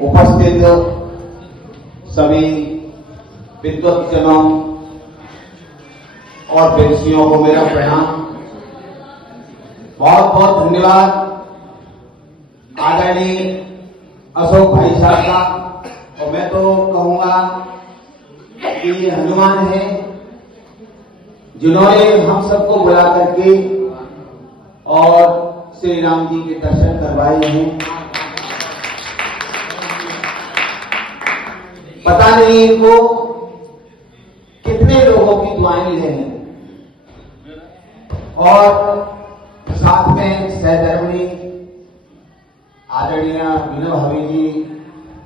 उपस्थित सभी विद्वत्जनों और व्यक्तियों को मेरा प्रणाम। बहुत बहुत धन्यवाद आदरणीय अशोक भाई साहब का। और मैं तो कहूंगा कि ये हनुमान है जिन्होंने हम सबको बुला करके और श्री राम जी के दर्शन करवाए हैं। पता नहीं इनको कितने लोगों की दुआएं मिले हैं। और साथ में सहधर्मिणी आदरणीय विनय भाभी जी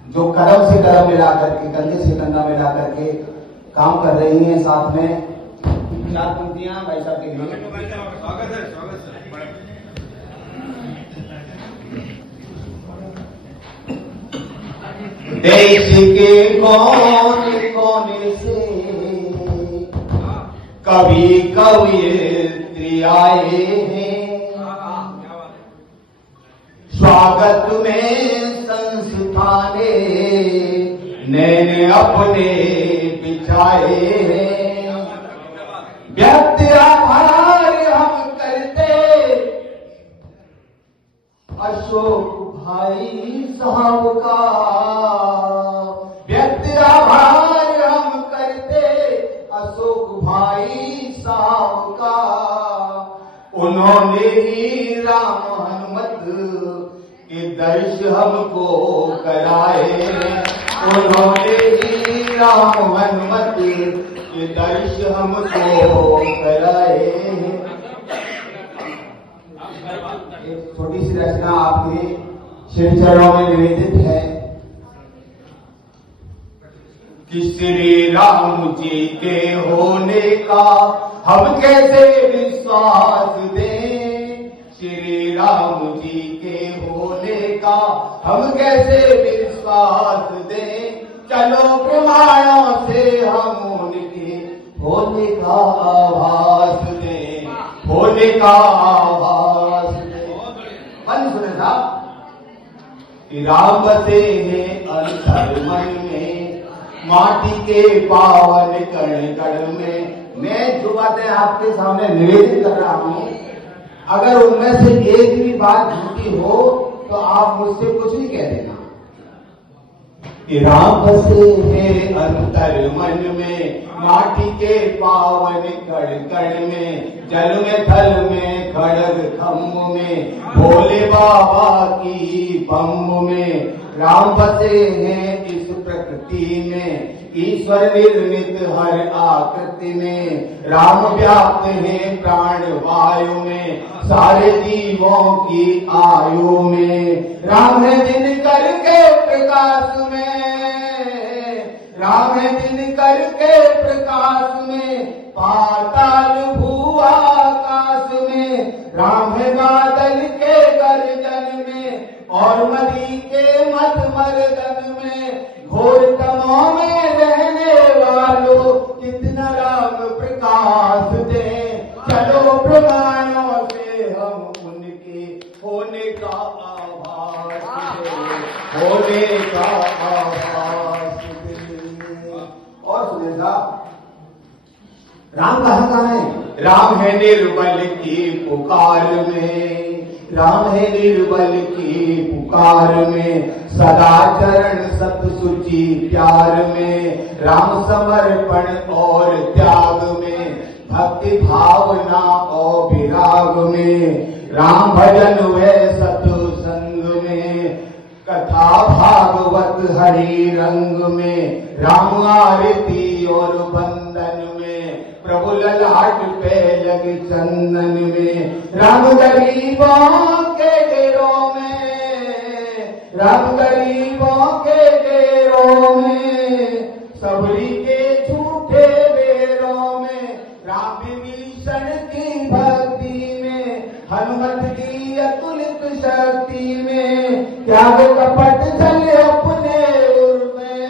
जो कदम से कदम मिला करके, कंधे से कंधा मिला करके काम कर रही हैं। साथ में 4 पंक्तियां भाई साहब के लिए। स्वागत है, स्वागत है। देश के कोने कोने से कवि कवयित्री आए हैं। स्वागत में संस्थाने नैन अपने बिछाए हैं। व्यक्त आभार हम करते अशोक भाई साहब का। व्यक्त आभार हम करते अशोक भाई साहब का। उन्होंने ही राम हनुमत के दर्श हमको कराए। उन्होंने ही राम हनुमत के दर्श हमको कराए। एक छोटी सी रचना आपके श्री चरणों में निवेदित है कि श्री राम जी के होने का हम कैसे विश्वास दें। श्री राम जी के होने का हम कैसे विश्वास दें। चलो प्रमाणों से हम उनके होने का आभास दें। होने का आभास दें। मन सुने साहब, राम बसे हैं अंतर मन में, माटी के पावन कण कण में। मैं जो बातें आपके सामने निवेदित कर रहा हूं, अगर उनमें से एक भी बात झूठी हो तो आप मुझसे कुछ भी कह देना। राम बसे हैं अंतर मन में, माटी के पावन कण कण में। जल में थल में खड़ग खम्भ में, भोले बाबा की बम्ब में। राम बसे हैं इस प्रकृति में, ईश्वर निर्मित हर आकृति में। राम व्याप्त है प्राण वायु में, सारे जीवों की आयु में। राम है दिन करके प्रकाश में, राम है दिन करके प्रकाश में। पाताल भू आकाश में, राम है बादल के गर्जन में। और मदी के मत मर्दन में, घोर तमों में रहने वालों कितना राम प्रकाश दे। चलो प्रमाणों से हम उनके होने का आभास दें। होने का आभास दें। और सुनेगा राम कहाँ है? राम है निर्बल की पुकार में, राम है निर्बल की पुकार में। सदा चरण सतसुचि प्यार में, राम समर्पण और त्याग में। भक्ति भावना और विराग में, राम भजन व सत्संग में। कथा भागवत हरि रंग में, राम आरती और बंदन में। प्रभु ललाट पे लगे चंदन में। राम गरीबों के डेरों में, राम गरीबों के डेरों में। सबरी के झूठे बेरों में, राम विभीषण की भक्ति में। हनुमत की अतुलित शक्ति में। त्याग कपट चले अपने उर में,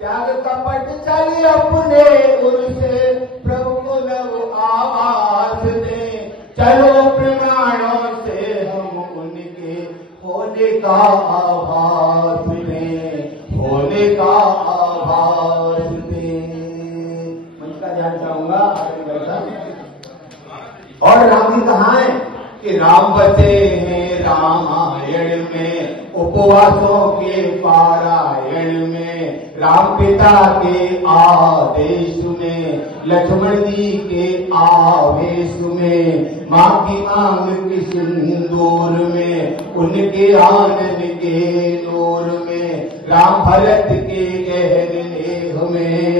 त्याग कपट चले अपने उर से। प्रभु को नव आवाज दे। चलो प्रमाणों से हम उनके होने का का आभास दें, होने का आभास दें। मैं इसका ध्यान चाहूंगा आगे बढ़कर। और राम जी कहाँ है कि राम बचे हैं रामायण में, उपवासों के पारायण में, राम पिता के आदेश में, लक्ष्मण जी के आवेश में, माँ की मांग के सिंदूर में, उनके आनंद के नूर में, राम भरत के गहन नेह में,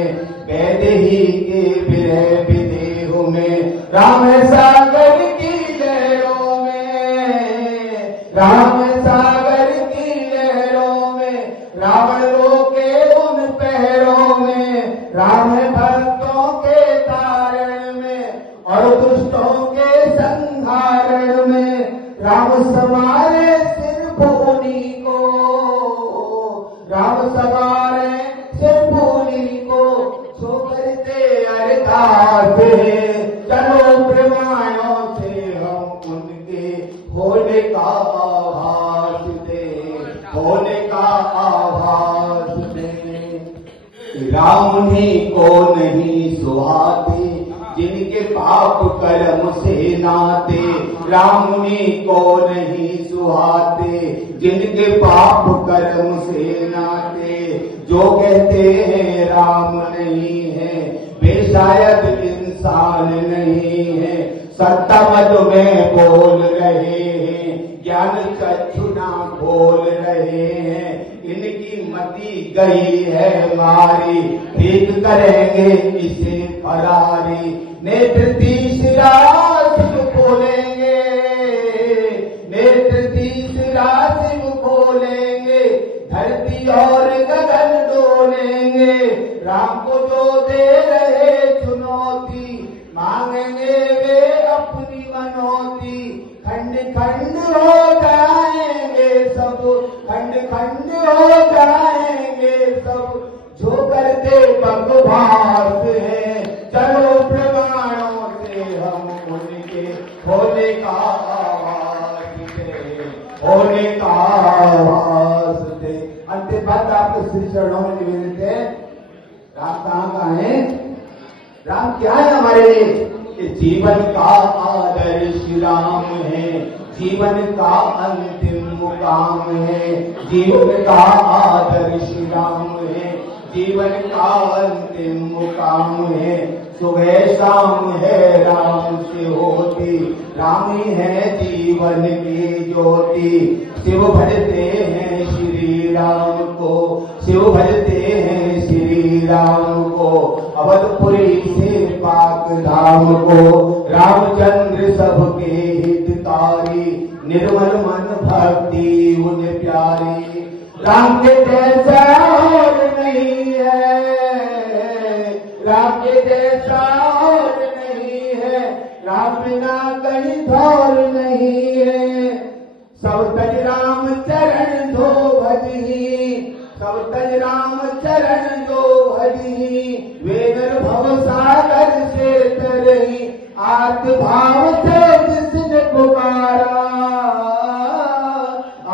वैदेही के विरह विदेह में, राम सागर की लहरों में, राम सागर की लहरों में, रावण रोके उन पहरों में, राम भक्तों के तारण में और दुष्टों के संहारण में, राम संवारे सिर्फ उन्हीं को, राम संवारे सिर्फ उन्हीं को, सो करते अरदास है, चलो प्रमाणों से हम उनके होने का आभास दें, होने का आभास दें। राम उन्हीं को नहीं सुहाते जिनके पाप कर्म से नाते, राम उन्हीं को नहीं सुहाते जिनके पाप कर्म से नाते, जो कहते हैं राम नहीं है वे शायद इंसान नहीं है, सत्ता मत में बोल रहे हैं, ज्ञान चक्षुना खोल रहे हैं, इनकी मति गई है मारी, ठीक करेंगे इसे फरारी, नेत्र तीसरा शिव खोलेंगे, नेत्र तीसरा शिव खोलेंगे, धरती और गगन डोलेंगे, राम को जो दे रहे चुनौती, मांगेंगे वे अपनी मनौती, खंड खंड हो जाएंगे सब, खंड खंड हो जाएंगे सब, जो करते बकवास है, चलो प्रमाणों से हम उनके होने का आवाज दे, होने का आवाज दे। अंतिम बात आपके श्री चरणों में निवेदित है। राम कहाँ है? राम क्या है हमारे लिए? जीवन का आदर्श राम है, जीवन का अंतिम मुकाम है, जीवन का आदर्श राम है, जीवन का अंतिम मुकाम है, सुबह शाम है राम से होती, राम ही है जीवन की ज्योति, शिव भजते हैं श्री राम को, शिव भजते हैं श्री राम को, अवधपुरी से पाक धाम को, रामचंद्र सबके हितकारी, निर्मल मन भक्ति उन प्यारी, राम के जैसा और नहीं है, राम के जैसा और नहीं है, राम बिना कहीं और नहीं है, सब तज राम चरण धो भजही, सब तज राम चरण धो भजही, वे भव सागर से तरही, आत्म भाव से जिसने पुकारा,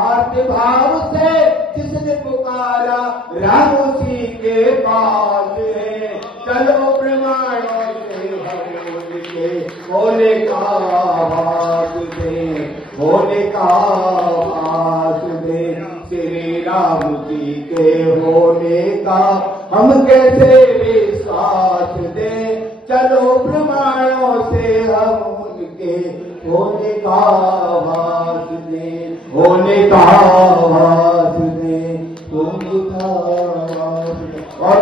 आत्म भाव से जिसने पुकारा, राम उसी के पास है, चलो प्रमाणों से हम उनके होने का आभास दें, होने का आभास दें, श्री राम जी के होने का हम कैसे विश्वास दें, चलो प्रमाणों से हम उनके होने का आभास दें, होने का आभास दें, होने का आभास दें। और